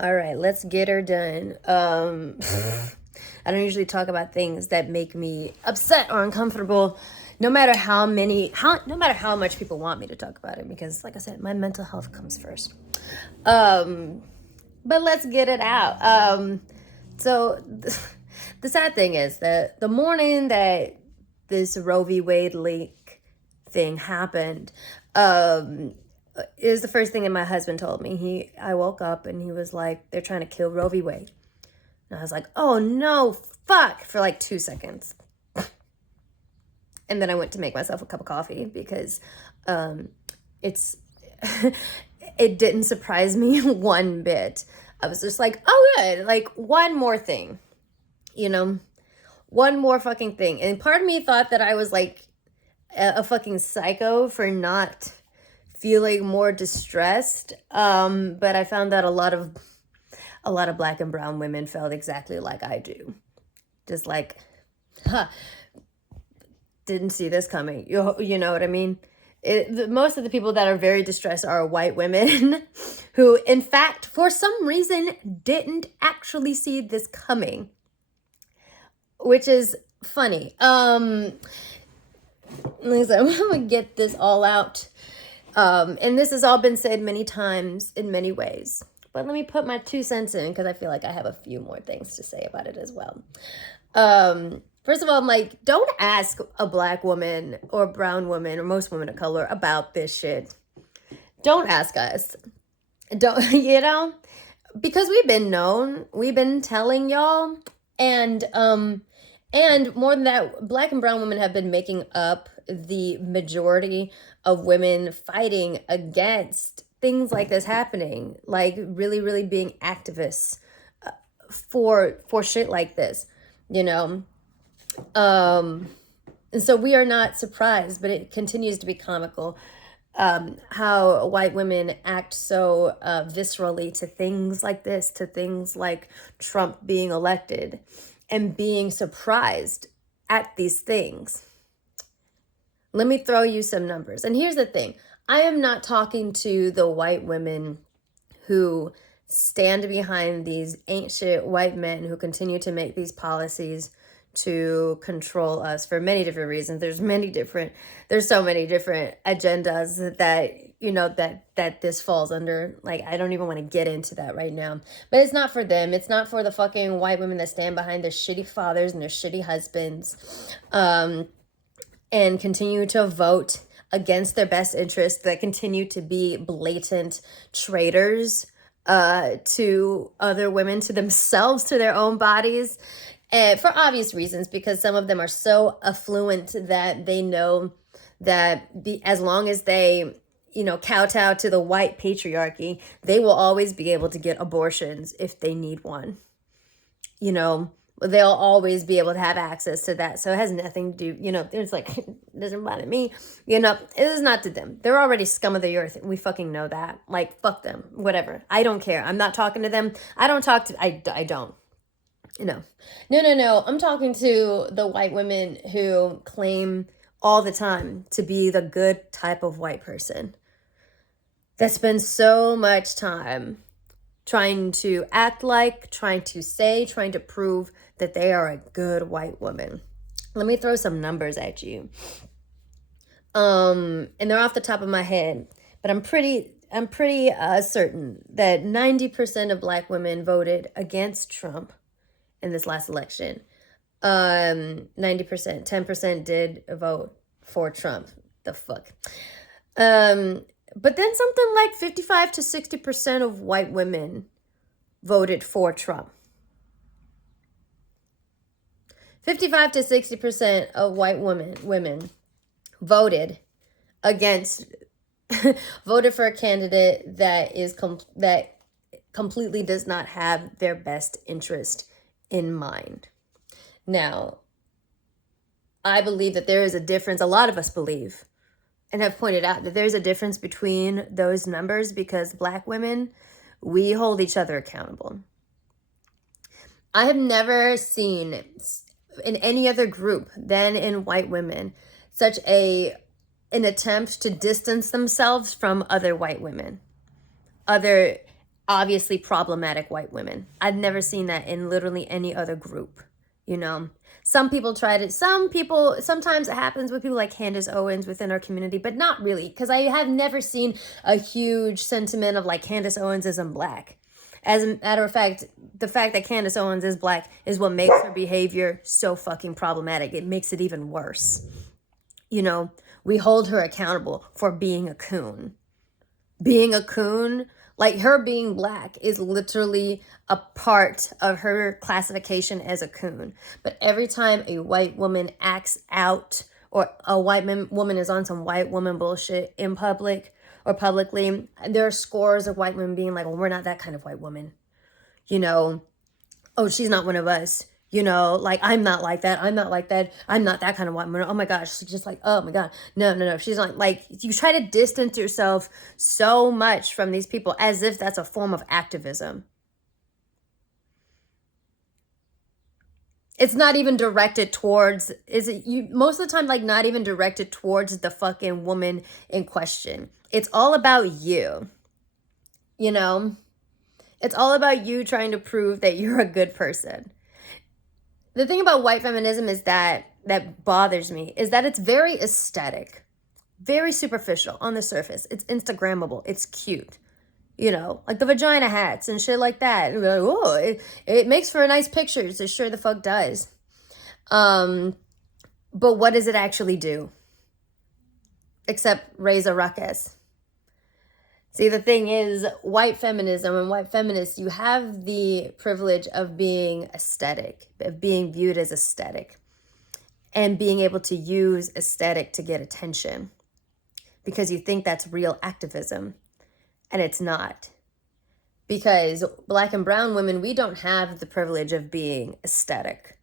All right, let's get her done. I don't usually talk about things that make me upset or uncomfortable, no matter no matter how much people want me to talk about it, because like I said, my mental health comes first. But let's get it out. So the sad thing is that the morning that this Roe v. Wade leak thing happened, it was the first thing that my husband told me. I woke up and he was like, "They're trying to kill Roe v. Wade." And I was like, "Oh no, fuck," for like 2 seconds. And then I went to make myself a cup of coffee because it's it didn't surprise me one bit. I was just like, oh good, like one more thing, one more fucking thing. And part of me thought that I was like a fucking psycho for not feeling more distressed. But I found that a lot of Black and brown women felt exactly like I do. Just like, didn't see this coming. You know what I mean? Most of the people that are very distressed are white women who, in fact, for some reason, didn't actually see this coming, which is funny. Like I said, I'm gonna get this all out. And this has all been said many times in many ways. But let me put my 2 cents in because I feel like I have a few more things to say about it as well. First of all, I'm like, don't ask a Black woman or brown woman or most women of color about this shit. Don't ask us. Don't, because we've been telling y'all, and more than that, Black and brown women have been making up the majority of women fighting against things like this happening, like really, really being activists for shit like this, and so we are not surprised, but it continues to be comical how white women act so viscerally to things like this, to things like Trump being elected and being surprised at these things. Let me throw you some numbers. And here's the thing. I am not talking to the white women who stand behind these ain't shit white men who continue to make these policies to control us for many different reasons. There's so many different agendas that this falls under. Like, I don't even want to get into that right now. But it's not for them. It's not for the fucking white women that stand behind their shitty fathers and their shitty husbands, and continue to vote against their best interests, that continue to be blatant traitors to other women, to themselves, to their own bodies. And for obvious reasons, because some of them are so affluent that they know that as long as they, kowtow to the white patriarchy, they will always be able to get abortions if they need one. They'll always be able to have access to that. So it has nothing to do, it's like, it doesn't bother me. It is not to them. They're already scum of the earth. We fucking know that. Like, fuck them. Whatever. I don't care. I'm not talking to them. I don't. No. I'm talking to the white women who claim all the time to be the good type of white person that spends so much time trying to act like, trying to prove that they are a good white woman. Let me throw some numbers at you. And they're off the top of my head, but I'm pretty certain that 90% of Black women voted against Trump in this last election. 90%, 10% did vote for Trump. The fuck. But then something like 55 to 60% of white women voted for Trump. 55 to 60% of white women voted against, voted for a candidate that completely does not have their best interest in mind. Now, I believe that there is a difference. A lot of us believe and have pointed out that there's a difference between those numbers, because Black women, we hold each other accountable. I have never seen in any other group than in white women such an attempt to distance themselves from other white women, other obviously problematic white women. I've never seen that in literally any other group, you know. Some people tried it. Sometimes it happens with people like Candace Owens within our community, but not really, because I have never seen a huge sentiment of like Candace Owens isn't black. As a matter of fact, the fact that Candace Owens is black is what makes her behavior so fucking problematic. It makes it even worse. You know, we hold her accountable for being a coon. Being a coon, like her being black, is literally a part of her classification as a coon. But every time a white woman acts out, or a white woman is on some white woman bullshit in public or publicly, there are scores of white women being like, well, we're not that kind of white woman. You know, oh, she's not one of us. You know, like, I'm not like that. I'm not like that. I'm not that kind of woman. Oh my gosh. She's just like, oh my God. No. She's not like, you try to distance yourself so much from these people as if that's a form of activism. It's not even directed towards, most of the time, like, not even directed towards the fucking woman in question. It's all about you. You know? It's all about you trying to prove that you're a good person. The thing about white feminism is that bothers me is that it's very aesthetic, very superficial on the surface. It's Instagrammable. It's cute. You know, like the vagina hats and shit like that. And we're like, oh, it makes for nice pictures. It sure the fuck does. But what does it actually do? Except raise a ruckus. See, the thing is, white feminism and white feminists, you have the privilege of being aesthetic, of being viewed as aesthetic, and being able to use aesthetic to get attention because you think that's real activism, and it's not. Because black and brown women, we don't have the privilege of being aesthetic.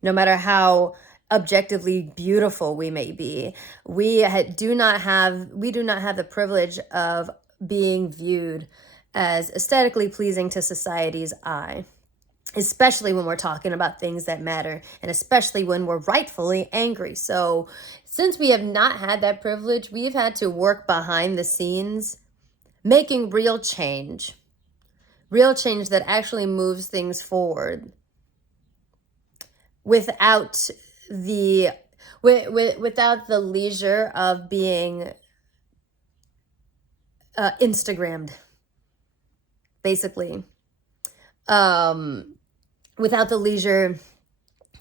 No matter how objectively beautiful we may be, we do not have the privilege of being viewed as aesthetically pleasing to society's eye, especially when we're talking about things that matter, and especially when we're rightfully angry. So since we have not had that privilege, we've had to work behind the scenes, making real change that actually moves things forward without the leisure of being Instagrammed, basically. Without the leisure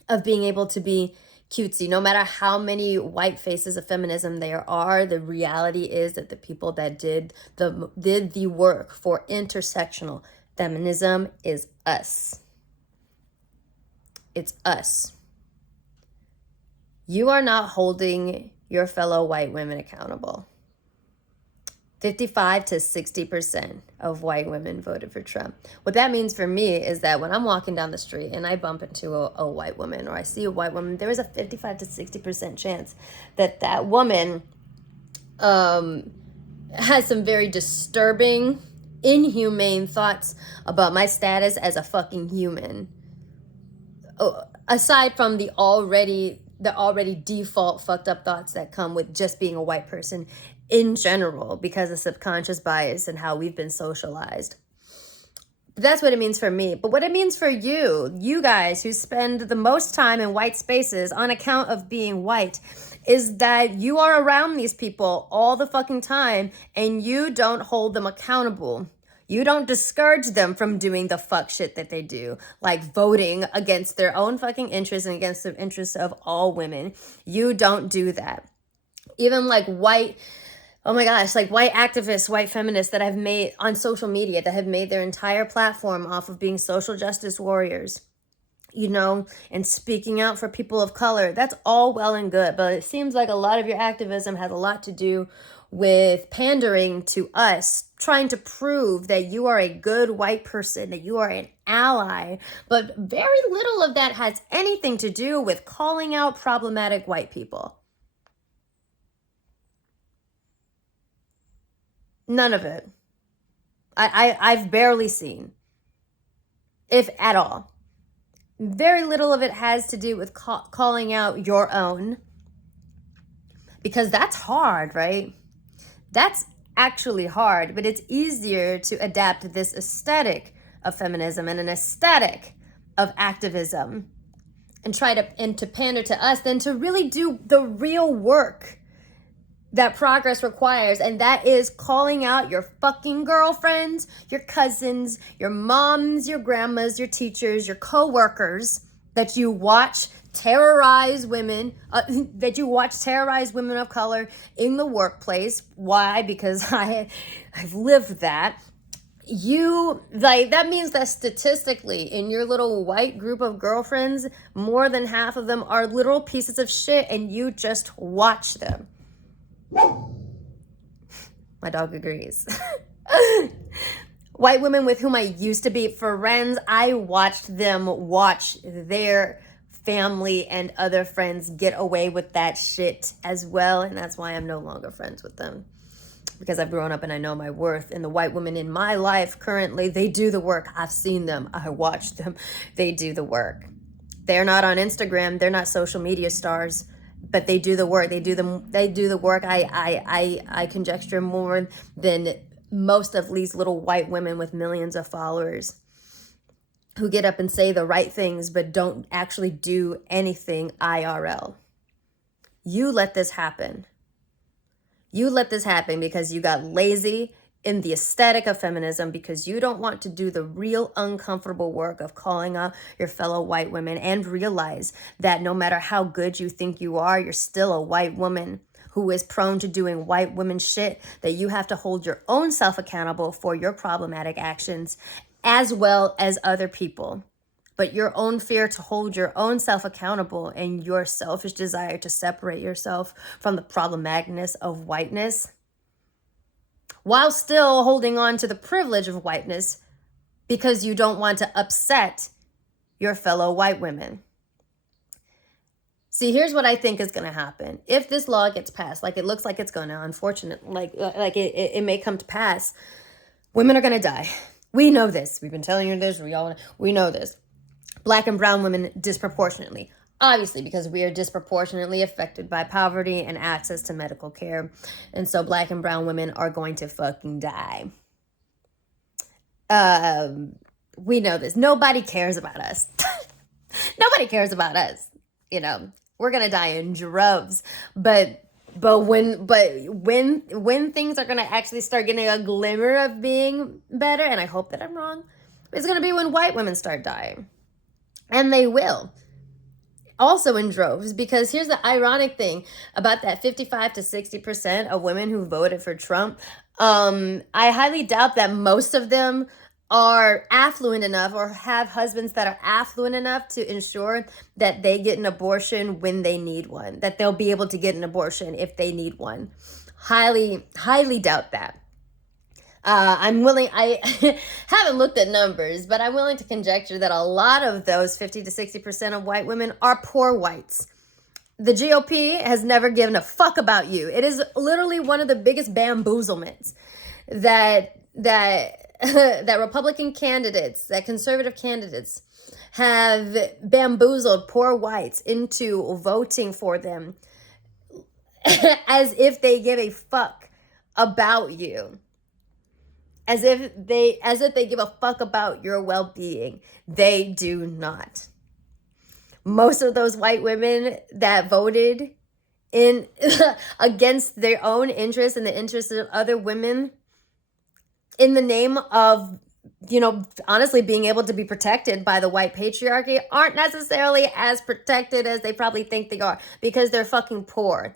of being able to be cutesy. No matter how many white faces of feminism there are, the reality is that the people that did the work for intersectional feminism is us. It's us. You are not holding your fellow white women accountable. 55 to 60% of white women voted for Trump. What that means for me is that when I'm walking down the street and I bump into a white woman, or I see a white woman, there is a 55 to 60% chance that woman has some very disturbing, inhumane thoughts about my status as a fucking human. Aside from the already default fucked up thoughts that come with just being a white person in general, because of subconscious bias and how we've been socialized. That's what it means for me. But what it means for you guys who spend the most time in white spaces on account of being white, is that you are around these people all the fucking time and you don't hold them accountable. You don't discourage them from doing the fuck shit that they do, like voting against their own fucking interests and against the interests of all women. You don't do that. Even like white activists, white feminists that have made on social media, that have made their entire platform off of being social justice warriors, you know, and speaking out for people of color. That's all well and good, but it seems like a lot of your activism has a lot to do with pandering to us, trying to prove that you are a good white person, that you are an ally, but very little of that has anything to do with calling out problematic white people. None of it. I've barely seen, if at all. Very little of it has to do with calling out your own, because that's hard, right? That's actually hard, but it's easier to adapt this aesthetic of feminism and an aesthetic of activism and to pander to us than to really do the real work that progress requires, and that is calling out your fucking girlfriends, your cousins, your moms, your grandmas, your teachers, your co-workers that you watch terrorize women, terrorize women of color in the workplace. Why? Because I've lived that. That means that statistically in your little white group of girlfriends, more than half of them are literal pieces of shit, and you just watch them. My dog agrees. White women with whom I used to be friends, I watched them watch their family and other friends get away with that shit as well, and that's why I'm no longer friends with them, because I've grown up and I know my worth. And the white women in my life currently, they do the work. I've seen them. I watched them. They do the work. They're not on Instagram. They're not social media stars, but they do the work. They do the work. I conjecture more than most of these little white women with millions of followers who get up and say the right things but don't actually do anything IRL. You let this happen. You let this happen because you got lazy in the aesthetic of feminism, because you don't want to do the real uncomfortable work of calling out your fellow white women and realize that no matter how good you think you are, you're still a white woman who is prone to doing white women shit, that you have to hold your own self accountable for your problematic actions as well as other people. But your own fear to hold your own self accountable and your selfish desire to separate yourself from the problematicness of whiteness, while still holding on to the privilege of whiteness because you don't want to upset your fellow white women. See, here's what I think is going to happen. If this law gets passed, like it looks like it's going to, unfortunately, like it may come to pass, women are going to die. We know this. We've been telling you this. We know this. Black and brown women disproportionately. Obviously, because we are disproportionately affected by poverty and access to medical care. And so black and brown women are going to fucking die. We know this. Nobody cares about us. Nobody cares about us. You know, we're going to die in droves. But when things are going to actually start getting a glimmer of being better, and I hope that I'm wrong, it's going to be when white women start dying. And they will. Also in droves, because here's the ironic thing about that 55 to 60% of women who voted for Trump. I highly doubt that most of them are affluent enough or have husbands that are affluent enough to ensure that they get an abortion when they need one, that they'll be able to get an abortion if they need one. Highly doubt that. I haven't looked at numbers, but I'm willing to conjecture that a lot of those 50 to 60% of white women are poor whites. The GOP has never given a fuck about you. It is literally one of the biggest bamboozlements that Republican candidates, that conservative candidates have bamboozled poor whites into voting for them as if they give a fuck about you. As if they give a fuck about your well-being. They do not. Most of those white women that voted in against their own interests and the interests of other women in the name of, honestly being able to be protected by the white patriarchy aren't necessarily as protected as they probably think they are, because they're fucking poor.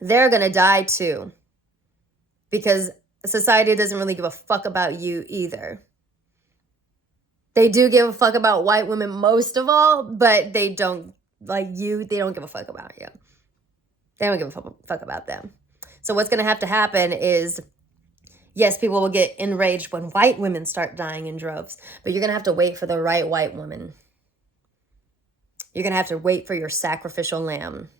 They're gonna die too. Because society doesn't really give a fuck about you either. They do give a fuck about white women most of all, but they don't, like you, they don't give a fuck about you. They don't give a fuck about them. So what's going to happen is, yes, people will get enraged when white women start dying in droves, but you're going to have to wait for the right white woman. You're going to have to wait for your sacrificial lamb.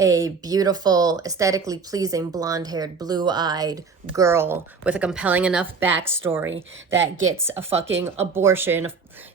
a beautiful, aesthetically pleasing, blonde-haired, blue-eyed girl with a compelling enough backstory that gets a fucking abortion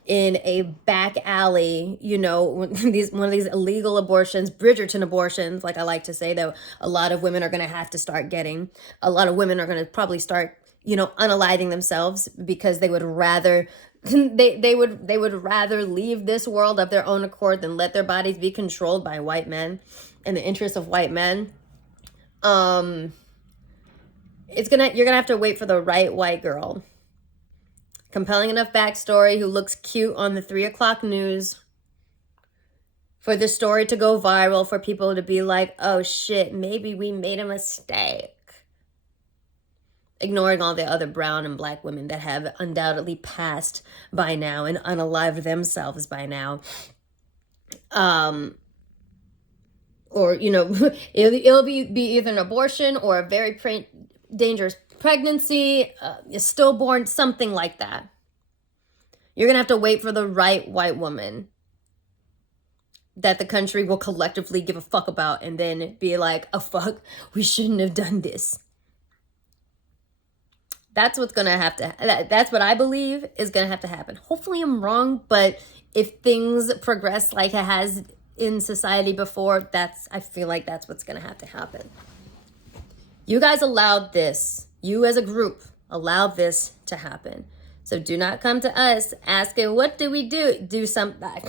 in a back alley, you know, one of these illegal abortions, Bridgerton abortions, like I like to say, that a lot of women are going to have to start getting. A lot of women are going to probably start, you know, unaliving themselves because they would rather they would rather leave this world of their own accord than let their bodies be controlled by white men in the interest of white men. You're gonna have to wait for the right white girl, compelling enough backstory, who looks cute on the 3 o'clock news, for the story to go viral, for people to be like, oh shit, maybe we made a mistake. Ignoring all the other brown and black women that have undoubtedly passed by now and unalived themselves by now. Or, you know, it'll be either an abortion or a very dangerous pregnancy, a stillborn, something like that. You're going to have to wait for the right white woman that the country will collectively give a fuck about and then be like, oh fuck, we shouldn't have done this. That's what's going to have to, that's what I believe is going to have to happen. Hopefully I'm wrong, but if things progress like it has in society before, I feel like that's what's going to have to happen. You guys allowed this. You as a group allowed this to happen. So do not come to us asking, what do we do? Do something.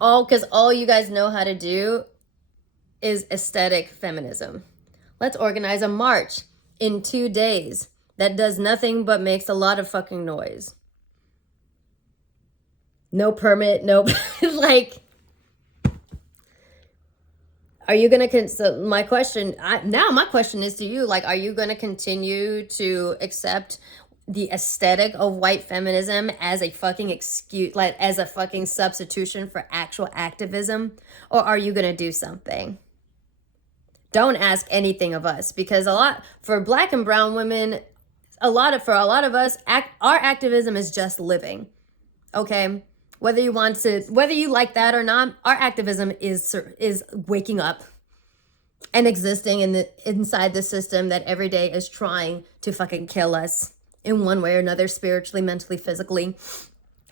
Because all you guys know how to do is aesthetic feminism. Let's organize a march in 2 days that does nothing but makes a lot of fucking noise. No permit, no, like, are you gonna, so my question is to you, like, are you gonna continue to accept the aesthetic of white feminism as a fucking excuse, like as a fucking substitution for actual activism? Or are you gonna do something? Don't ask anything of us, because for black and brown women, for a lot of us, our activism is just living. Okay? Whether you like that or not, our activism is waking up and existing inside the system that every day is trying to fucking kill us in one way or another, spiritually, mentally, physically.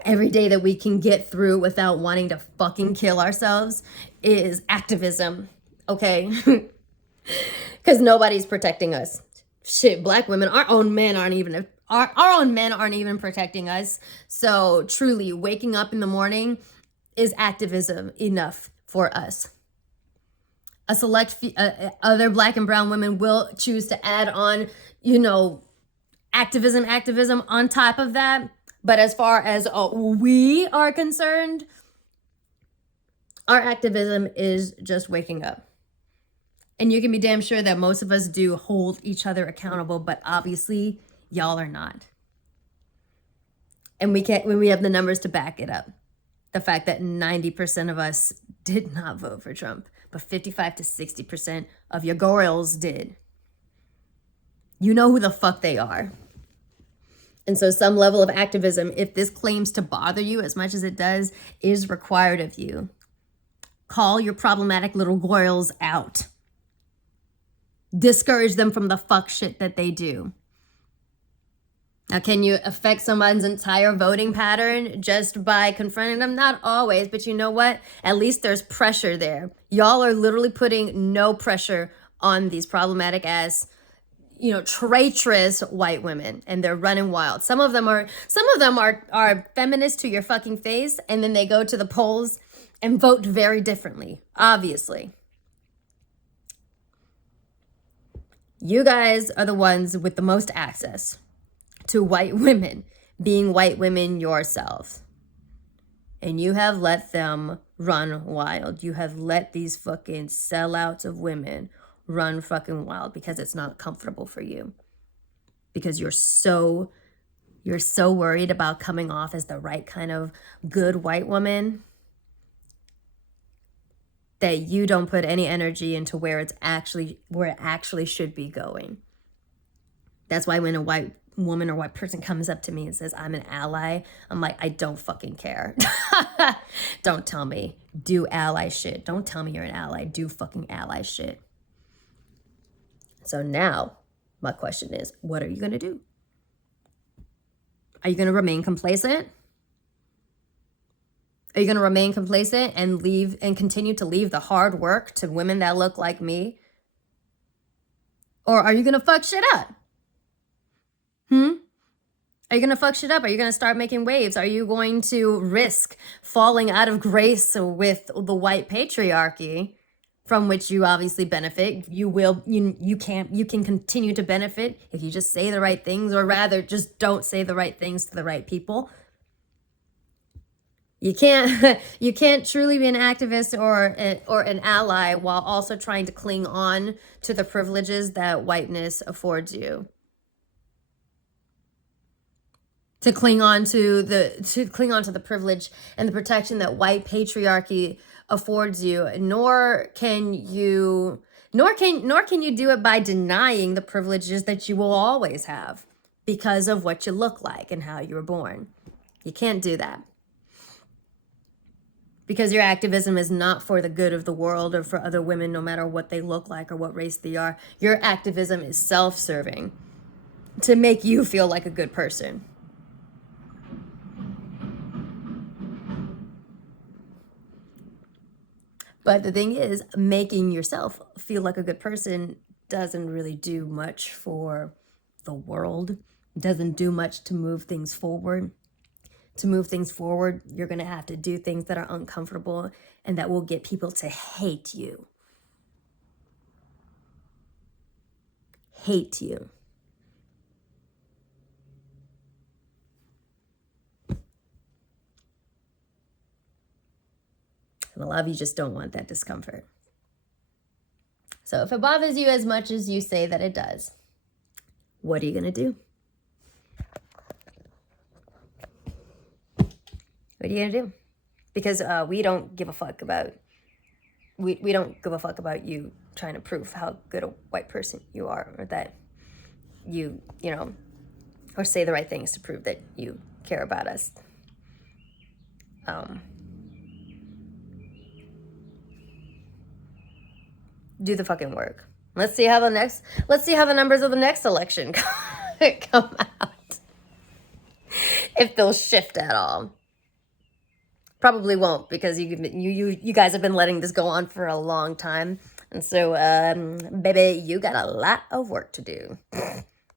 Every day that we can get through without wanting to fucking kill ourselves is activism. Okay? Because nobody's protecting us. Shit, black women, our own men aren't even protecting us. So truly, waking up in the morning is activism enough for us. A select other black and brown women will choose to add on, you know, activism on top of that. But as far as we are concerned, our activism is just waking up. And you can be damn sure that most of us do hold each other accountable, but obviously y'all are not. And when we have the numbers to back it up. The fact that 90% of us did not vote for Trump, but 55 to 60% of your girls did. You know who the fuck they are. And so some level of activism, if this claims to bother you as much as it does, is required of you. Call your problematic little girls out. Discourage them from the fuck shit that they do. Now, can you affect someone's entire voting pattern just by confronting them? Not always, but you know what? At least there's pressure there. Y'all are literally putting no pressure on these problematic ass, you know, traitorous white women, and they're running wild. Some of them are feminists to your fucking face, and then they go to the polls and vote very differently, obviously. You guys are the ones with the most access to white women, being white women yourselves. And you have let them run wild. You have let these fucking sellouts of women run fucking wild because it's not comfortable for you. Because you're so worried about coming off as the right kind of good white woman that you don't put any energy into where it actually should be going. That's why when a white woman or white person comes up to me and says, I'm an ally, I'm like, I don't fucking care. Don't tell me. Do ally shit. Don't tell me you're an ally. Do fucking ally shit. So now, my question is, what are you going to do? Are you going to remain complacent? Are you going to remain complacent and leave and continue to leave the hard work to women that look like me? Or are you going to fuck shit up? Are you going to fuck shit up? Are you going to start making waves? Are you going to risk falling out of grace with the white patriarchy, from which you obviously benefit? You can continue to benefit if you just say the right things, or rather just don't say the right things to the right people. You can't truly be an activist or an ally while also trying to cling on to the privileges that whiteness affords you. To cling on to the privilege and the protection that white patriarchy affords you, nor can you do it by denying the privileges that you will always have because of what you look like and how you were born. You can't do that. Because your activism is not for the good of the world or for other women, no matter what they look like or what race they are. Your activism is self-serving to make you feel like a good person. But the thing is, making yourself feel like a good person doesn't really do much for the world. It doesn't do much to move things forward. To move things forward, you're going to have to do things that are uncomfortable and that will get people to hate you. Hate you. And a lot of you just don't want that discomfort. So if it bothers you as much as you say that it does, what are you going to do? What are you going to do? Because we don't give a fuck about, we don't give a fuck about you trying to prove how good a white person you are, or that you know, or say the right things to prove that you care about us. Do the fucking work. Let's see how the numbers of the next election come out. If they'll shift at all. Probably won't, because you guys have been letting this go on for a long time. And so, baby, you got a lot of work to do.